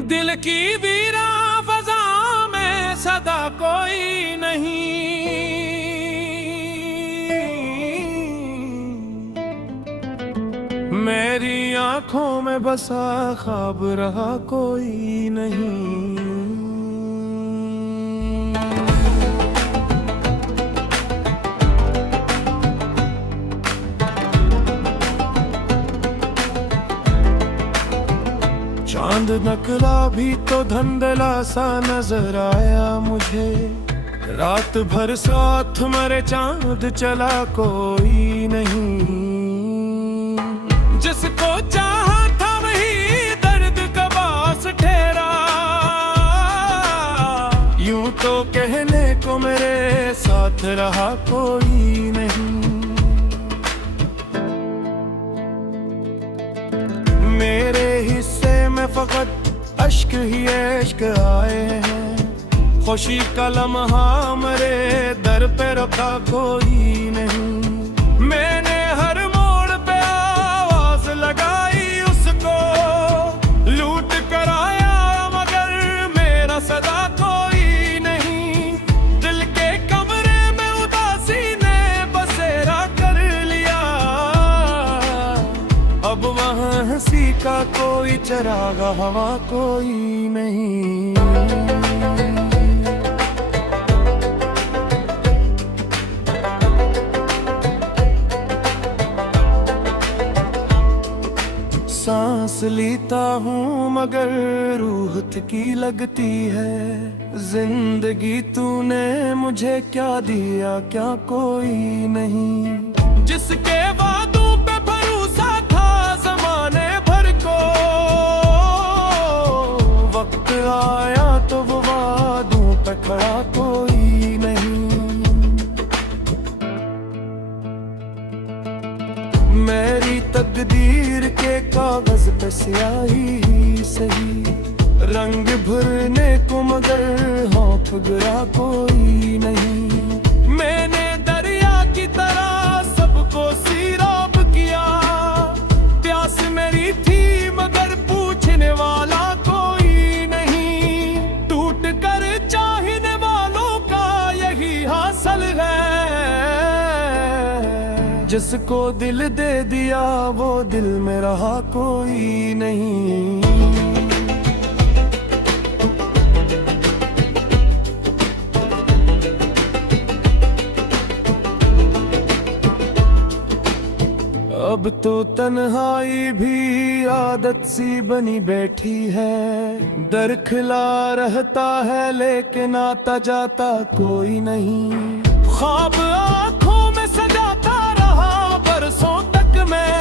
दिल की वीरा फजा में सदा कोई नहीं, मेरी आंखों में बसा ख्वाब रहा कोई नहीं। चांद नकला भी तो धुंधला सा नजर आया मुझे, रात भर साथ मरे चांद चला कोई नहीं। जिसको चाहा था वही दर्द का बास ठहरा, यूं तो कहने को मेरे साथ रहा कोई नहीं। मेरे हिस्से में फकत अश्क ही इश्क आए हैं, खुशी का लम्हा मेरे दर पे रखा कोई नहीं। मैंने हर मोड़ पे आवाज लगाई उसको, लूट कर आया मगर मेरा सदा कोई नहीं। दिल के कमरे में उदासी ने बसेरा कर लिया, अब वहाँ हंसी का कोई चरागा हवा कोई नहीं। सांस लेता हूँ मगर रूह थकी लगती है, जिंदगी तूने मुझे क्या दिया क्या कोई नहीं। जिसके वादों पे भरोसा था जमाने भर को, वक्त आया तो वो वादों पे खड़ा कोई नहीं। मेरी तकदीर के कागज पे स्याही ही सही, रंग भरने को मगर होंठ गिरा कोई नहीं। मैंने दरिया की तरह सबको सीराब किया, प्यास मेरी थी मगर पूछने वाला कोई नहीं। टूट कर चाहने वालों का यही हासिल है, जिसको दिल दे दिया वो दिल में रहा कोई नहीं। अब तो तन्हाई भी आदत सी बनी बैठी है, दरखला रहता है लेकिन आता जाता कोई नहीं। ख्वाब आंखों में सजाता रहा बरसों तक मैं,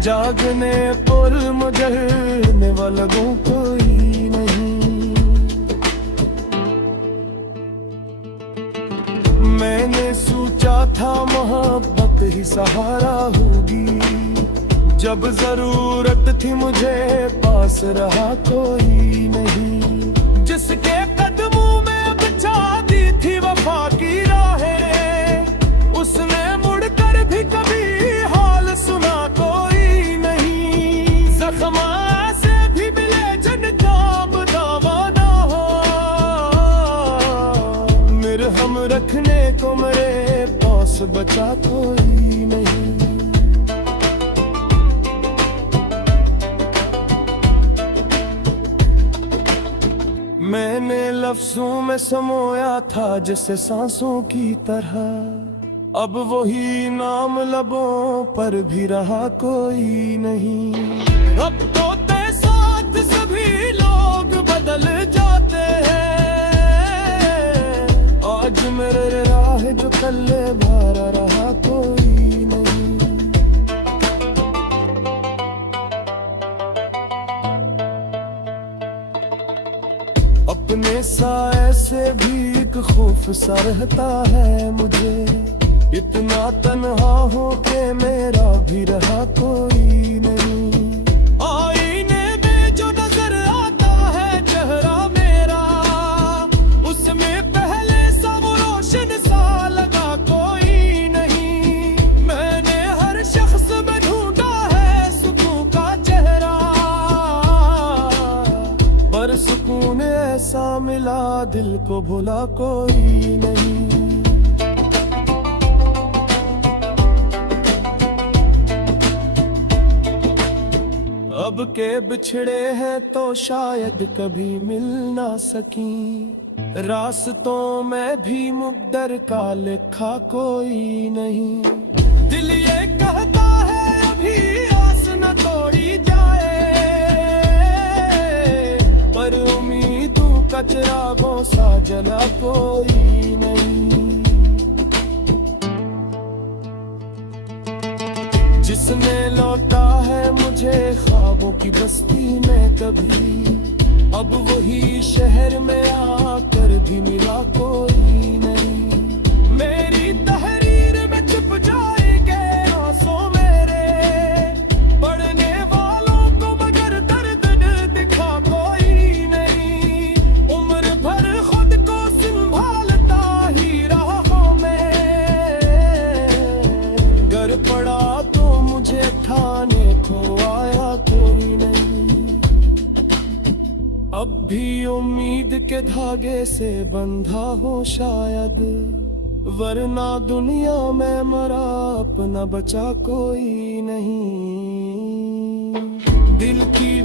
जागने पर मुझे वाला कोई नहीं। मैंने सोचा था मोहब्बत ही सहारा होगी, जब जरूरत थी मुझे पास रहा कोई नहीं। जिसके कदमों में अब चाहती थी वफा की राहें, उसने मुड़कर भी कभी हाल सुना कोई नहीं। जख्म से भी मिले जन काम दावा ना हो, मेरे हम रखने को मेरे पास बचा कोई नहीं। मैंने लफ्जों में समोया था जिसे सांसों की तरह, अब वही नाम लबों पर भी रहा कोई नहीं। अब तो तेरे साथ सभी लोग बदल जाते हैं, आज मेरे राह जो कल भरा रहा कोई नहीं। अपने साए से भी एक खौफ सा रहता है मुझे, इतना तन्हा हो के मेरा भी रहा कोई नहीं। आईने में जो नजर आता है चेहरा मेरा, उसमें पहले सा वो रोशन सा लगा कोई नहीं। मैंने हर शख्स में ढूंढा है सुकून का चेहरा, ऐसा मिला दिल को भुला कोई नहीं। अब के बिछड़े हैं तो शायद कभी मिल ना सकी, रास्तों में भी मुक़द्दर का लिखा कोई नहीं। दिल ये कहता है अभी आस न तोड़ी जाए, पर उम्मीदों का चिरागों सा जला कोई नहीं। जिसने लौटा है मुझे ख्वाबों की बस्ती में कभी, अब वही शहर में आकर भी मिला कोई नहीं। मेरी तहरीर में छुप जाएंगे आंसू मेरे, पढ़ने वालों को मगर दर्द दिखा कोई नहीं। उम्र भर खुद को संभालता ही रहा हूं मैं, घर पड़ा मुझे ठाने को आया कोई नहीं। अब भी उम्मीद के धागे से बंधा हो शायद, वरना दुनिया में मरा अपना बचा कोई नहीं। दिल की